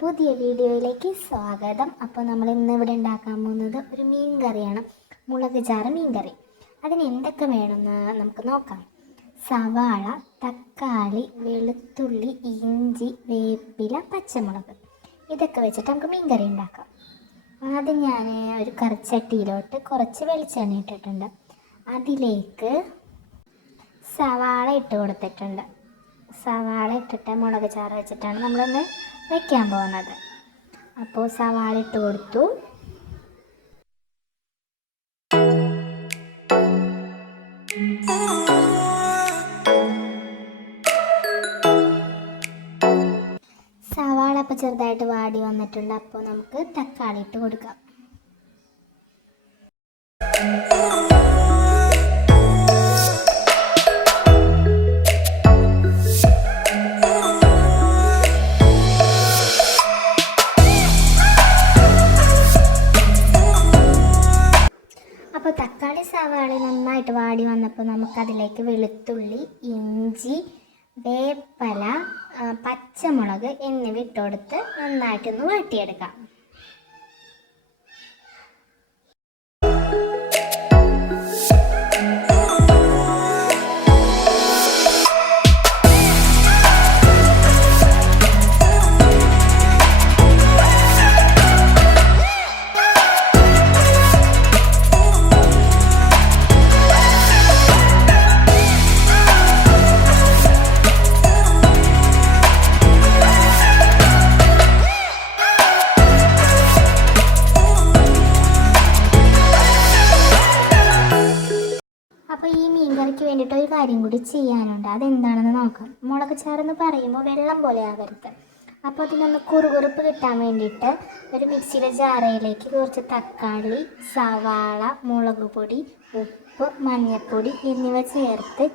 പുതിയ വീഡിയോയിലേക്ക് സ്വാഗതം. അപ്പോൾ നമ്മൾ ഇന്ന് ഇവിടെ ഉണ്ടാക്കാൻ പോകുന്നത് ഒരു മീൻ കറിയാണ്, മുളക് ചാറ് മീൻ കറി. അതിന് എന്തൊക്കെ വേണമെന്ന് നമുക്ക് നോക്കാം. സവാള, തക്കാളി, വെളുത്തുള്ളി, ഇഞ്ചി, വേപ്പില, പച്ചമുളക്, ഇതൊക്കെ വെച്ചിട്ട് നമുക്ക് മീൻ കറി ഉണ്ടാക്കാം. ആദ്യം ഞാൻ ഒരു കറിച്ചട്ടിയിലോട്ട് കുറച്ച് വെളിച്ചെണ്ണ ഇട്ടിട്ടുണ്ട്. അതിലേക്ക് സവാള ഇട്ട് കൊടുത്തിട്ടുണ്ട്. സവാള ഇട്ടിട്ട് മുളക് ചാറ് വെച്ചിട്ടാണ് നമ്മളൊന്ന് വയ്ക്കാൻ പോകുന്നത്. അപ്പോൾ സവാള ഇട്ട് കൊടുത്തു. സവാള അപ്പോൾ ചെറുതായിട്ട് വാടി വന്നിട്ടുണ്ട്. അപ്പോൾ നമുക്ക് തക്കാളി ഇട്ട് കൊടുക്കാം. അപ്പോൾ തക്കാളി സവാള നന്നായിട്ട് വാടി വന്നപ്പോൾ നമുക്കതിലേക്ക് വെളുത്തുള്ളി, ഇഞ്ചി, വേപ്പല, പച്ചമുളക് എന്നിവ ഇട്ട് കൊടുത്ത് നന്നായിട്ടൊന്ന് വഴറ്റിയെടുക്കാം. അപ്പോൾ ഈ മീൻ കറിക്ക് വേണ്ടിയിട്ട് ഒരു കാര്യം കൂടി ചെയ്യാനുണ്ട്. അതെന്താണെന്ന് നോക്കാം. മുളക് ചാറെന്ന് പറയുമ്പോൾ വെള്ളം പോലെ ആകരുത്. അപ്പോൾ അതിനൊന്ന് കുറുകുറുപ്പ് കിട്ടാൻ വേണ്ടിയിട്ട് ഒരു മിക്സിയുടെ ജാറയിലേക്ക് കുറച്ച് തക്കാളി, സവാള, മുളക് പൊടി, ഉപ്പ്, മഞ്ഞൾപ്പൊടി എന്നിവ ചേർത്ത്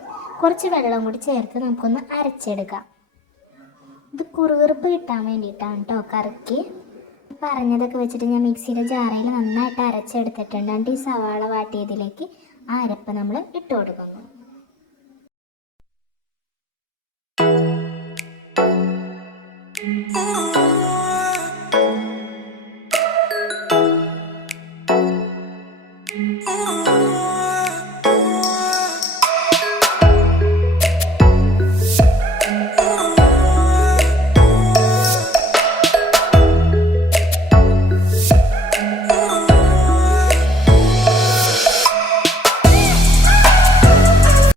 കുറച്ച് വെള്ളം കൂടി ചേർത്ത് നമുക്കൊന്ന് അരച്ചെടുക്കാം. ഇത് കുറുകുറുപ്പ് കിട്ടാൻ വേണ്ടിയിട്ടാണ് കേട്ടോ കറിക്ക്. പറഞ്ഞതൊക്കെ വെച്ചിട്ട് ഞാൻ മിക്സിയുടെ ജാറയിൽ നന്നായിട്ട് അരച്ചെടുത്തിട്ടുണ്ട്. എന്നിട്ട് ഈ സവാള വാട്ടിയതിലേക്ക് ആ അരപ്പ് നമ്മൾ ഇട്ട് കൊടുക്കുന്നു.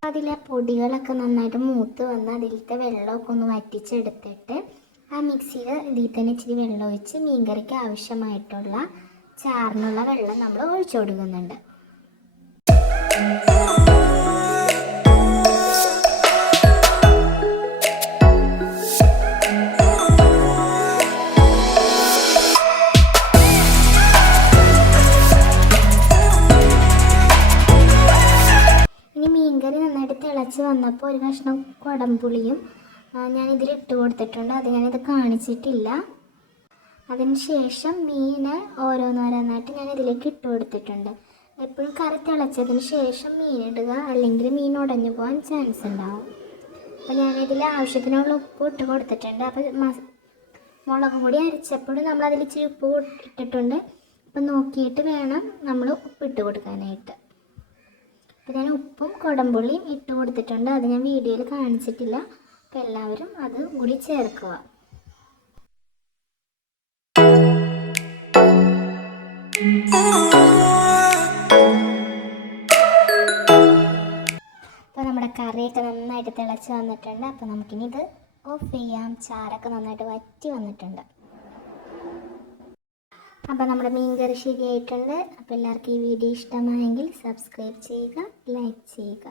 അതിലെ പൊടികളൊക്കെ നന്നായിട്ട് മൂത്ത് വന്ന് അതിലത്തെ വെള്ളമൊക്കെ ഒന്ന് വറ്റിച്ചെടുത്തിട്ട് ആ മിക്സിയിൽ ഇതിൽ തന്നെ ഇച്ചിരി വെള്ളം ഒഴിച്ച് മീൻകറിക്ക് ആവശ്യമായിട്ടുള്ള ചാറിനുള്ള വെള്ളം നമ്മൾ ഒഴിച്ചു കൊടുക്കുന്നുണ്ട്. മീൻകറി നന്നായിട്ട് തിളച്ച് വന്നപ്പോൾ ഒരു കഷ്ണം കുടംപുളിയും ഞാനിതിൽ ഇട്ട് കൊടുത്തിട്ടുണ്ട്. അത് ഞാനിത് കാണിച്ചിട്ടില്ല. അതിന് ശേഷം മീൻ ഓരോന്നോരോന്നായിട്ട് ഞാൻ ഇതിലേക്ക് ഇട്ട് കൊടുത്തിട്ടുണ്ട്. എപ്പോഴും കറി തിളച്ചതിന് ശേഷം മീൻ ഇടുക, അല്ലെങ്കിൽ മീൻ ഉടഞ്ഞു പോകാൻ ചാൻസ് ഉണ്ടാവും. അപ്പോൾ ഞാനിതിൽ ആവശ്യത്തിനുള്ള ഉപ്പ് ഇട്ട് കൊടുത്തിട്ടുണ്ട്. അപ്പോൾ മുളക് പൊടി അരച്ചപ്പോൾ നമ്മളതിൽ ഇച്ചിരി ഉപ്പ് ഇട്ടിട്ടുണ്ട്. അപ്പം നോക്കിയിട്ട് വേണം നമ്മൾ ഉപ്പിട്ട് കൊടുക്കാനായിട്ട്. അപ്പോൾ ഞാൻ ഉപ്പും കുടംപുളിയും ഇട്ട് കൊടുത്തിട്ടുണ്ട്. അത് ഞാൻ വീഡിയോയിൽ കാണിച്ചിട്ടില്ല. അപ്പോൾ എല്ലാവരും അത് കൂടി ചേർക്കുക. അപ്പോൾ നമ്മുടെ കറിയൊക്കെ നന്നായിട്ട് തിളച്ച് വന്നിട്ടുണ്ട്. അപ്പോൾ നമുക്കിനി ഇത് ഓഫ് ചെയ്യാം. ചാറൊക്കെ നന്നായിട്ട് വറ്റി വന്നിട്ടുണ്ട്. അപ്പോൾ നമ്മുടെ മീൻ കറി ശരിയായിട്ടുണ്ട്. അപ്പോൾ എല്ലാവർക്കും ഈ വീഡിയോ ഇഷ്ടമായെങ്കിൽ സബ്സ്ക്രൈബ് ചെയ്യുക, ലൈക്ക് ചെയ്യുക.